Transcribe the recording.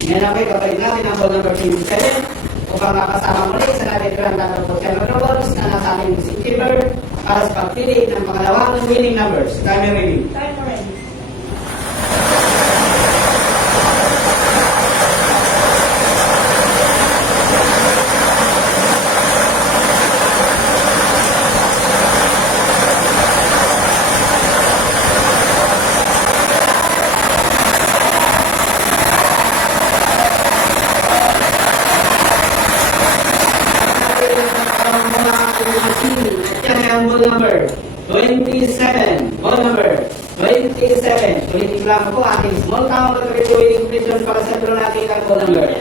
Ngayon namin, kapag namin ang call number 27 upang makasama muli sa natin grand number for Cameron na nasa ating missing chamber para sa pagpili ng pangalawang winning numbers. Timer ready. Timer ready. Ball number 27. Ball number 27. Ulitin lang po ating small town category winning question para sa natin ang ball number.